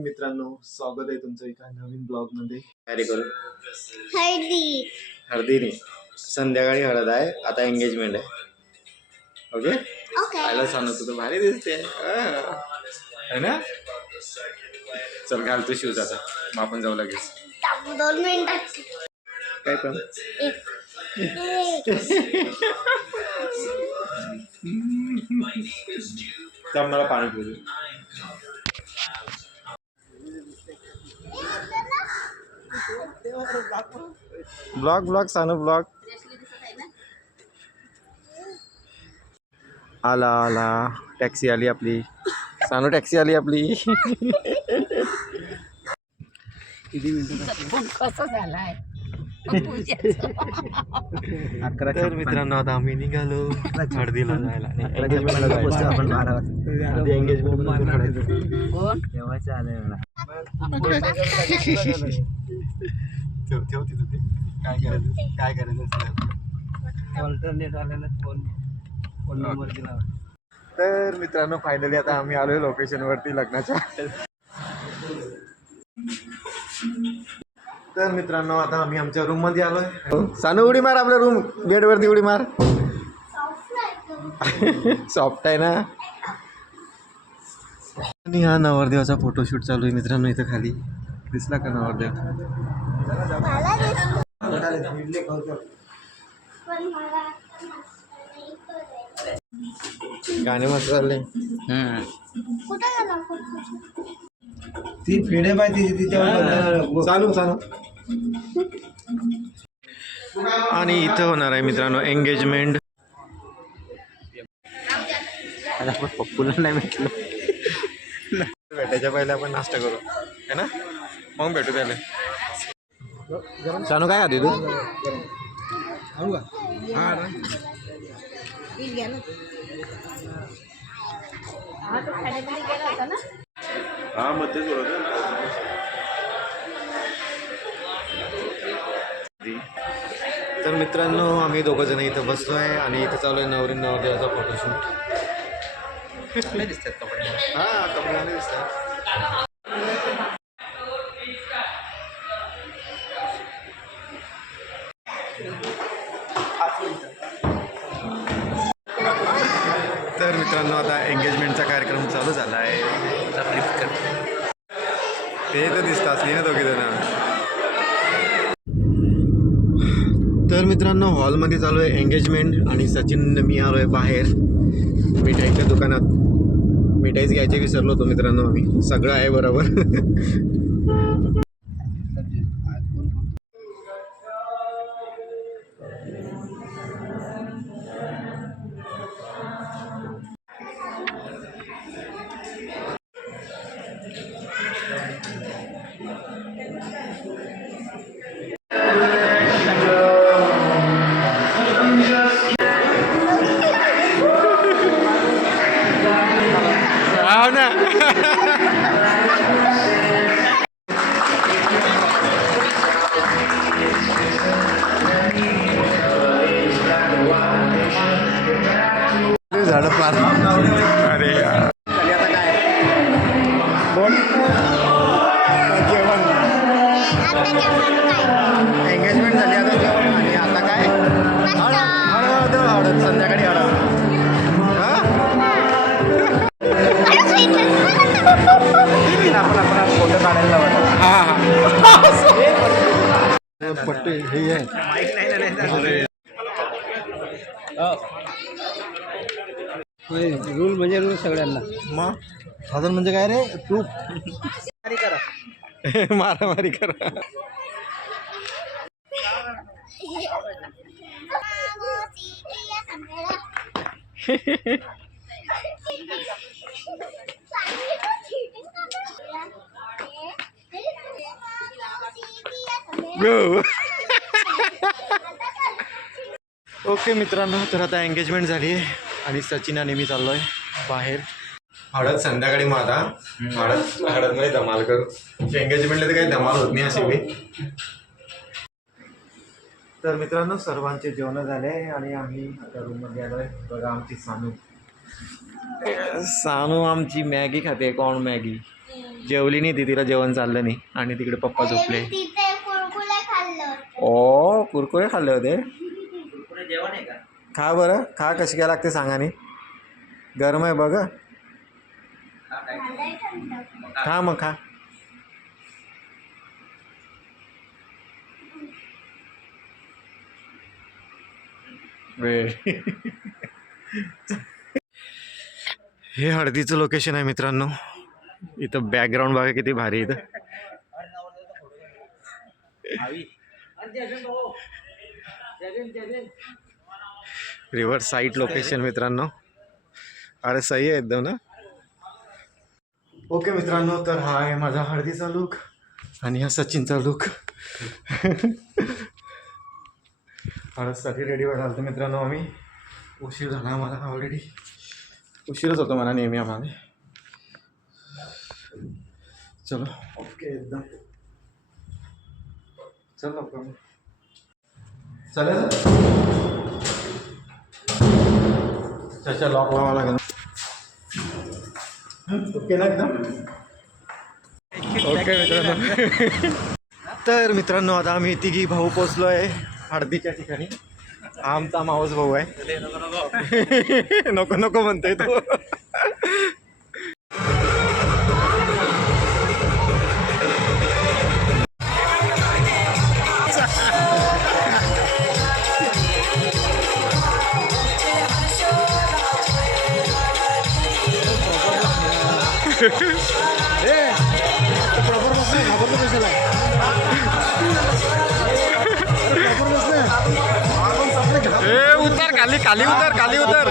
मित्रांनो, स्वागत आहे तुमचं एका नवीन ब्लॉग मध्ये. तयारी करू. हळदी नाही, संध्याकाळी हळद आहे, आता एंगेजमेंट आहे. ओके आयला सांगतो तुझं भारी दिसते है ना. चल घालतो शूज आता, मग आपण जाऊ लगेच. 2 मिनिटात काय पण तर मला पाणी पिऊ. ब्लॉग सानू ब्लॉग आला टॅक्सी आली आपली. सानू टॅक्सी आली आपली. किती मिनिटं कसं झालाय. तर मित्रांनो, आता आम्ही निघालो हळदीला जायला. ठेव तिथं ते काय करायचं ऑल्टरनेट आलेला फोन नंबर दिला. तर मित्रांनो, फायनली आता आम्ही आलोय लोकेशन वरती लग्नाच्या. तर मित्रांनो, आता आम्ही आमच्या रूम मध्ये आलोय. सानू उडी मार, आपल्या रूम बेड वरती उडी मार. सॉफ्ट आहे ना. आणि हा नवरदेवाचा फोटोशूट चालू आहे मित्रांनो. इथं खाली दिसला का नवरदेव. गाणे मस्त चालले. ती फ्रीडम आहे तिच्यावर चालू. आणि इथं होणार आहे मित्रांनो एंगेजमेंट. पप्पूला नाही भेटलं. भेटायच्या पहिले आपण नाश्ता करू है ना, मग भेटू त्याला. सानू काय खाते तू. हा मध्येच तर मित्रांनो, आम्ही दोघं जण इथं बसलोय आणि इथं चालू आहे नवरी नवरदेवाचा फोटोशूट. दिसतात कपडे. हा कपडे दिसतात. तर मित्रांनो, आता एंगेजमेंटचा कार्यक्रम चालू झाला आहे. ते तर दिसत असली ना दोघे जण. तर मित्रांनो, हॉलमध्ये चालू आहे एंगेजमेंट आणि सचिन मी आलो आहे बाहेर मिठाईच्या दुकानात. मिठाईच घ्यायचे विसरलो होतो मित्रांनो आम्ही. सगळं आहे बरोबर. झाड पार. अरे बोल. जेवण एंगेजमेंट झाली, आता जेवण. आणि आता काय हळद संध्याकाळी हळद. आपण फोटो काढायला पट्टे हे आहे. रूल म्हणजे रूल सगळ्यांना. मग साधन म्हणजे काय रे. तू मारामारी करा. ओके मित्रांनो, तर आता एंगेजमेंट झाली आहे आणि सचिन आणि मी चाललो आहे बाहेर. हळद संध्याकाळी मग आता हळदमध्ये धमाल करू. एंगेजमेंटला तर काही धमाल होत नाही अशी बी. तर मित्रांनो सर्वांचे जेवण झाले आणि आम्ही आता रूममध्ये आलोय. बघा आमची सानू आमची मॅगी खाते. कोण मॅगी जेवली नाही ती, तिला जेवण चाललं नाही. आणि तिकडे पप्पा झोपले. ओ कुरकुरे खाल्ले होते. खा बरं खा, कशी काय लागते सांगा नी. गरम आहे बघ. खा मग खा. वेळ हे हळदीचं लोकेशन आहे मित्रांनो. इथं बॅकग्राऊंड बघा किती भारी. इथं रिव्हर साईड लोकेशन मित्रांनो. अरे सही आहे एकदम ना. ओके मित्रांनो, तर हा आहे माझा हळदीचा लुक आणि हा सचिनचा लुक. हळदसाठी रेडी व्हायला मित्रांनो आम्ही. उशीर झाला आम्हाला ऑलरेडी. उशीरच होतो मला नेहमी आम्हाला. चलो ओके एकदम चलो चालेल. त्याच्या लॉक लावावं लागेल. ओके ना एकदम ओके मित्रांनो. तर मित्रांनो आता आम्ही तिघी भाऊ पोचलो आहे हळदीच्या ठिकाणी. हा आमचा मावस भाऊ आहे. नको नको म्हणतोय तो. उतर खाली खाली उतर खाली उतर.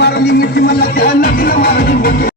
मारली मिठी मला त्या नदीनं मारली मिठी.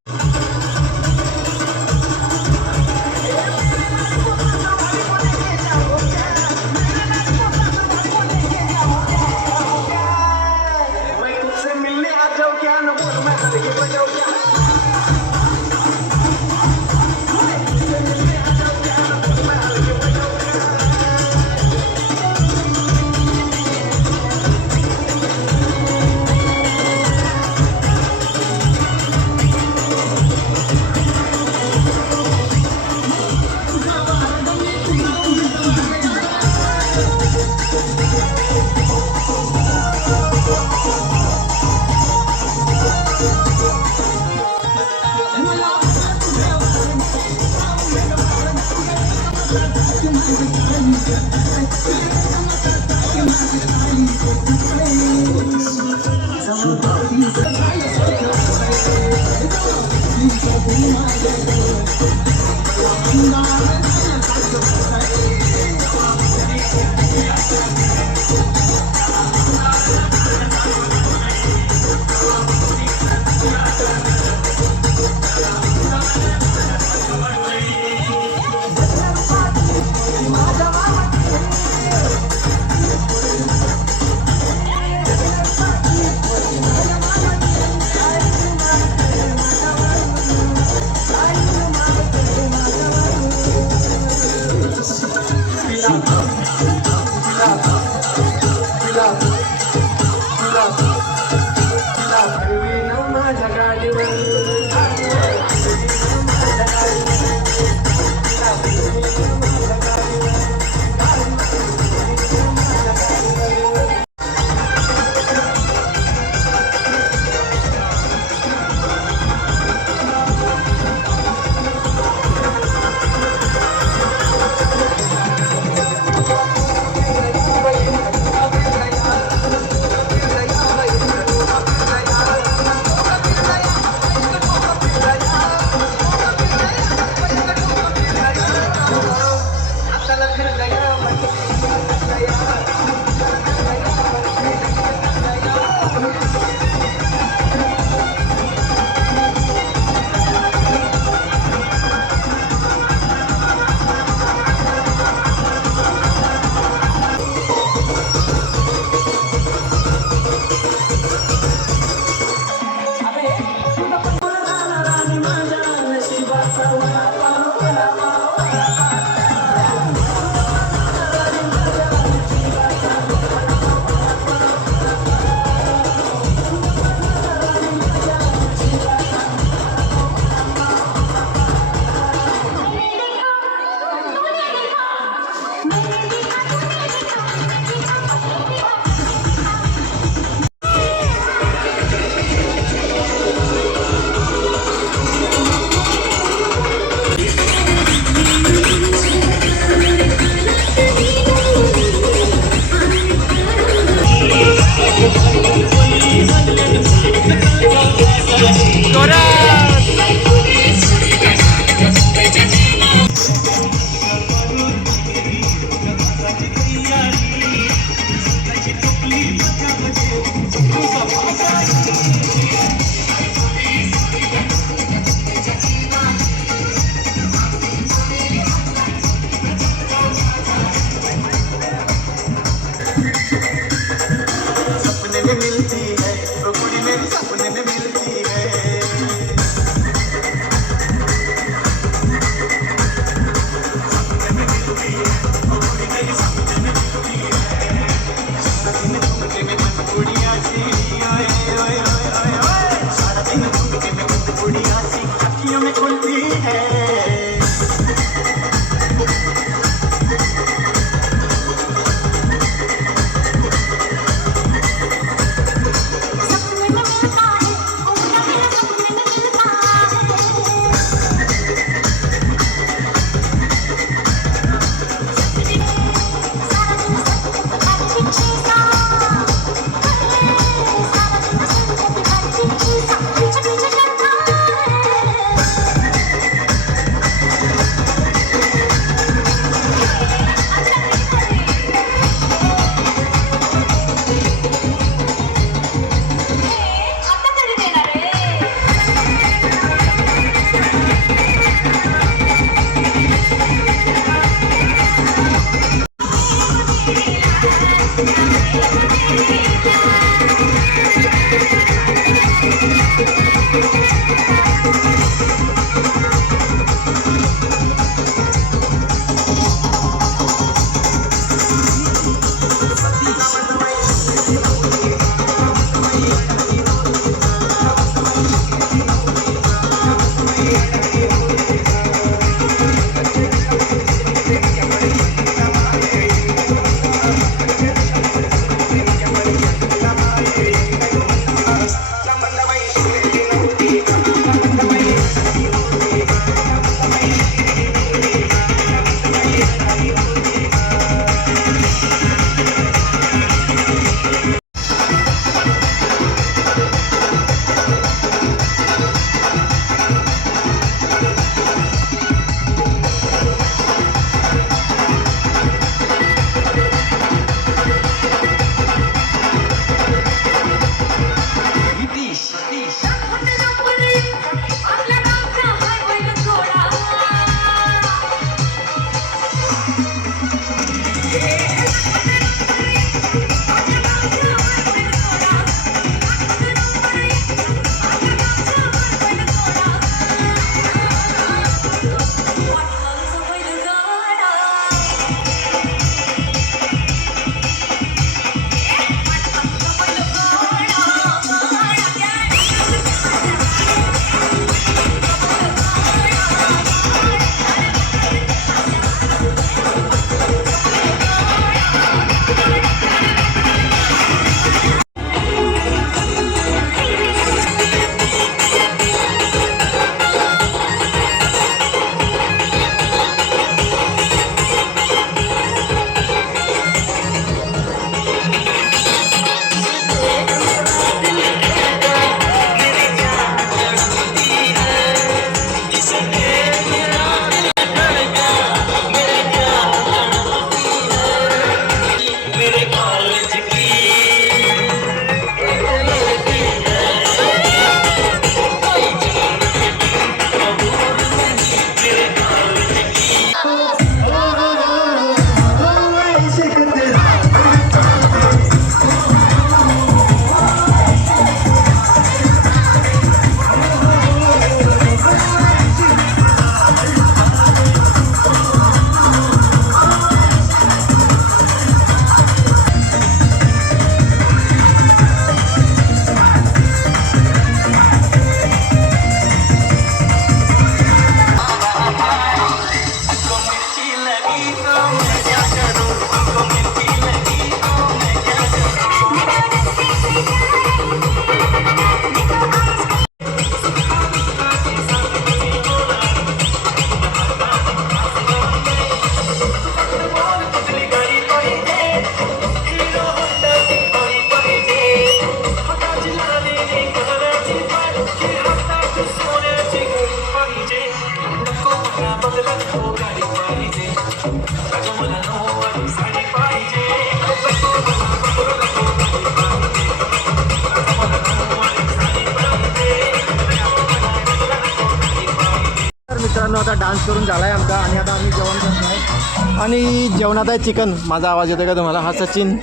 तर मित्रांनो आता डान्स करून झाला आहे आमचा आणि आता आम्ही जेवण करतो आहे आणि जेवणात आहे चिकन. माझा आवाज येतो का तुम्हाला? हा सचिन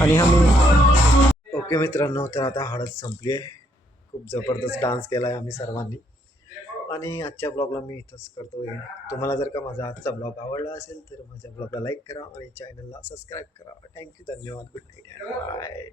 आणि हा मी. ओके मित्रांनो, तर आता हळद संपली आहे. खूप जबरदस्त डान्स केला आहे आम्ही सर्वांनी आणि आजच्या ब्लॉगला मी इथंच करतो आहे. तुम्हाला जर का माझा आजचा ब्लॉग आवडला असेल तर माझ्या ब्लॉगला लाईक करा आणि चॅनलला सबस्क्राईब करा. थँक्यू, धन्यवाद, गुड नाईट, बाय.